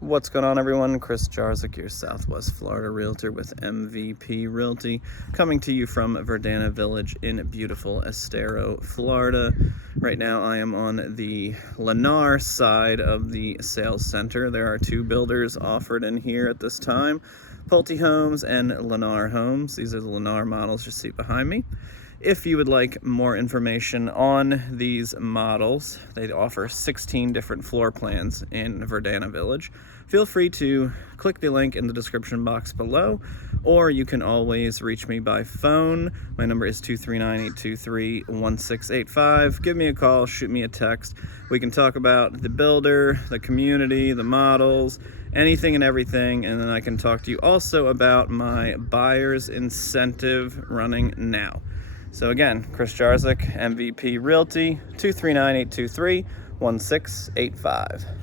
What's going on, everyone? Chris Jarzyk, your Southwest Florida realtor with MVP Realty, coming to you from Verdana Village in beautiful Estero, Florida. Right now I am on the Lennar side of the sales center. There are two builders offered in here at this time, Pulte Homes and Lennar Homes. These are the Lennar models you see behind me. If you would like more information on these models, they offer 16 different floor plans in Verdana Village. Feel free to click the link in the description box below, or you can always reach me by phone. My number is 239-823-1685. Give me a call, shoot me a text. We can talk about the builder, the community, the models, anything and everything, and then I can talk to you also about my buyer's incentive running now. So again, Chris Jarzyk, MVP Realty, 239-823-1685.